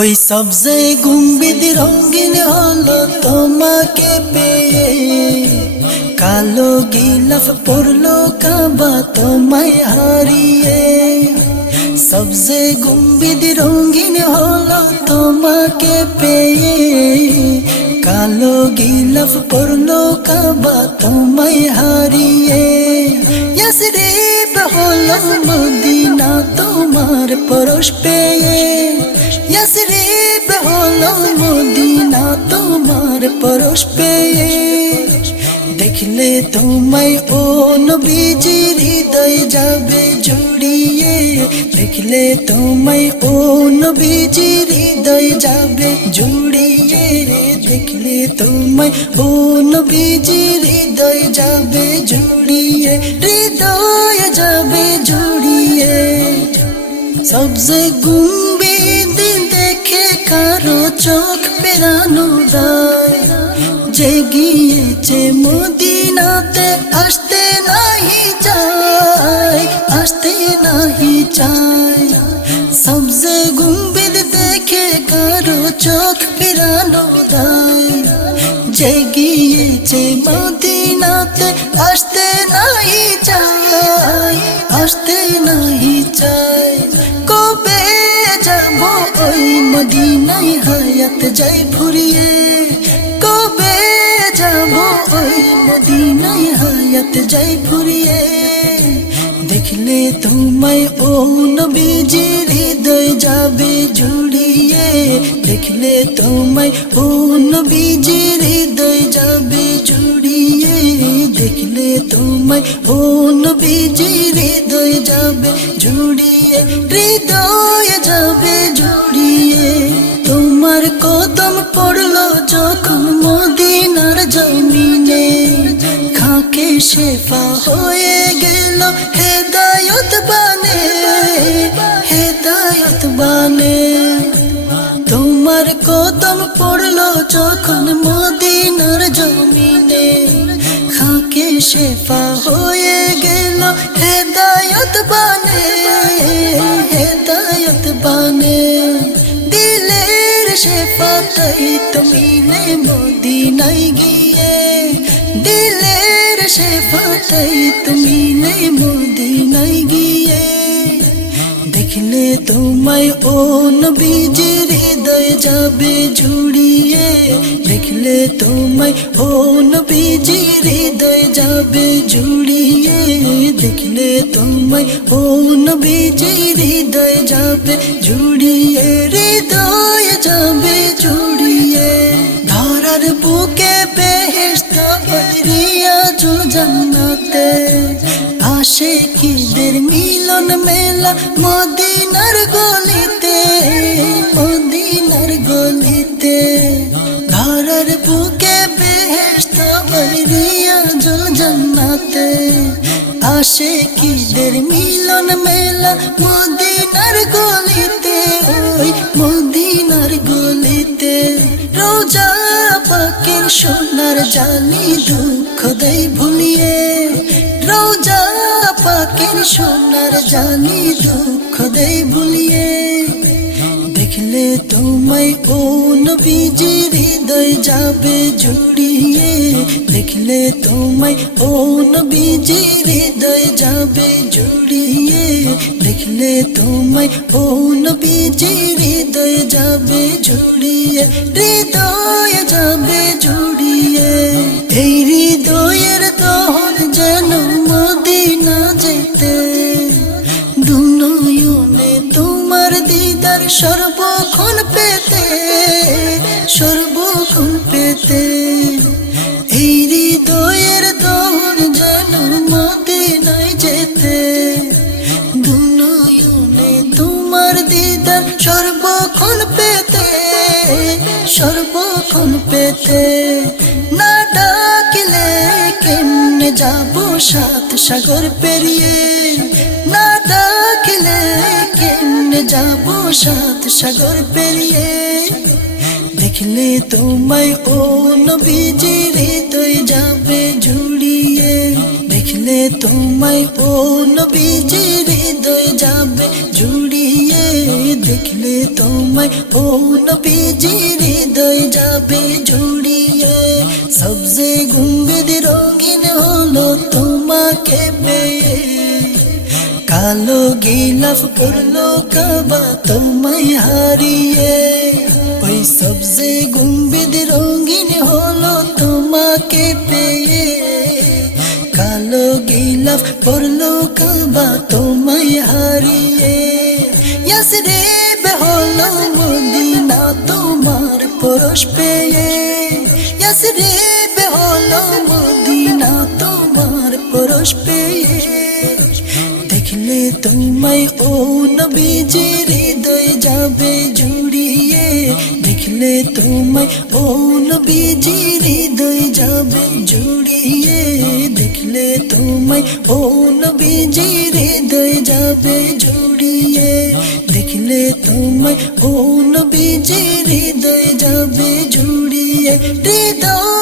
ওই সবজে গুম্বিদ রঙিন হলো তোমাকে পেয়ে, কালো গিলাফ পরলো কাবা তোমায় হারিয়ে। সবজে গুম্বিদ রঙিন হলো তোমাকে পেয়ে, কালো গিলাফ পরলো কাবা তোমায় হারিয়ে। ইয়াসরিব হলো মদিনা তোমার পরশ পেয়ে, ইয়াসরিব হলো মদিনা তোমার পরশ পেয়ে। দেখলে তোমায় ও নবীজির হৃদয় যাবে জুড়িয়ে, দেখলে তোমায় ও নবীজির হৃদয় যাবে জুড়িয়ে, দেখলে তোমায় ও নবীজির হৃদয় যাবে জুড়িয়ে, হৃদয় যাবে জুড়িয়ে। সবজে গুম্বিদ দেখে কারো চোখ পেরানো দায়, যে গিয়েছে মদিনাতে আসতে নাহি চায়, আসতে নাহি চায়। সবজে গুম্বিদ দেখে কারো চোখ পেরানো দায়, যে গিয়েছে মদিনাতে আসতে নাহি চায়, আসতে নাহি চায়। কবে যাব ওই মদিনায় হায়াত যাই ফুরিয়ে, কবে যাব ওই মদিনায় হায়াত যাই ফুরিয়ে। দেখলে তোমায় ও নবীজির হৃদয় যাবে জুড়িয়ে, দেখলে তোমায় ও নবীজির হৃদয় যাবে জুড়িয়ে, দেখলে তোমায় ও নবীজির হৃদয় যাবে জুড়িয়ে, হৃদয় যাবে জুড়িয়ে। তোমার কদম পড়লো যখন মদিনার জমিনে, খাকে শেফা হয়ে গেল হেদায়ত বানে, হেদায়ত বানে। তোমার কদম পড়লো যখন মদিনার জমিনে, খাকে শেফা হয়ে গেল হেদায়ত বানে, হেদায়ত বানে। দিলের শেফাতাই তুমি নে মদিনায় গিয়ে, দিলের শেফাতাই তুমি নে মদিনায় গিয়ে। দেখলে তোমায় ও নবীজির হৃদয় যাবে জুড়িয়ে, দেখলে তোমায় ও নবীজির হৃদয় যাবে জুড়িয়ে, দেখলে তোমায় ও নবীজির হৃদয় যাবে জুড়িয়ে, হৃদয় যাবে জুড়িয়ে। ধরার বুকে বেহেশত রিয়াজুল জান্নাতে, আশিকীদের মিলন মেলা মদিনার গলিতে, মদিনার গলিতে। ধরার বুকে বেহেশত রিয়াজুল জান্নাতে, আশিকীদের মিলন মেলা মদিনার গলিতে, ওই মদিনার গলিতে। রোজা পাকের সোনার জালি দুঃখ দেয় ভুলিয়ে, রোজা পাকের সোনার জালি দুঃখ দেয় ভুলিয়ে। দেখলে তোমায় ও নবীজির হৃদয় যাবে জুড়িয়ে, দেখলে তোমায় ও নবীজির হৃদয় যাবে জুড়িয়ে, দেখলে তোমায় ও নবীজির হৃদয় যাবে জুড়িয়ে, হৃদয় যাবে জুড়িয়ে। এই হৃদয়ের দহন যেন মদিনা যেতে, দুনয়নে তোমার দিদার সর্বক্ষণ পেতে, সর্বক্ষণ পেতে। এই হৃদয়ের দহন যেন মদিনায় যেতে, দুনয়নে তোমার দিদার সর্বক্ষণ পেতে, সর্বক্ষণ পেতে। না ডাকিলে কেমনে যাব সাত সাগর পেরিয়ে, না ডাকিলে কেমনে যাব সাত সাগর পেরিয়ে। দেখলে তোমায় ও নবীজির হৃদয় যাবে জুড়িয়ে, দেখলে তোমায় ও নবীজির হৃদয় যাবে জুড়িয়ে, দেখলে তোমায় ও নবীজি হৃদয় যাবে জুড়িয়ে সবজে গুম্বিদ রঙিন হলো তোমাকে পেয়ে কালো গিলাফ পরলো কাবা তোমায় হারিয়ে ওই সবজে গুম্বিদ রঙিন হলো তোমাকে পেয়ে কালো গিলাফ পরলো কাবা তোমায় হারিয়ে ইয়াসরিব হলো মদিনা তোমার পরশ পেয়ে ইয়াসরিব হলো মদিনা তোমার পরশ পেয়ে দেখলে তোমায় ও নবীজি হৃদয় যাবে জুড়িয়ে দেখলে তোমায় ও নবীজি হৃদয় যাবে জুড়িয়ে দেখলে তোমায় ও নবীজি হৃদয় যাবে জুড়িয়ে দেখলে তোমায় ও নবীজি হৃদয় যাবে জুড়িয়ে হৃদয়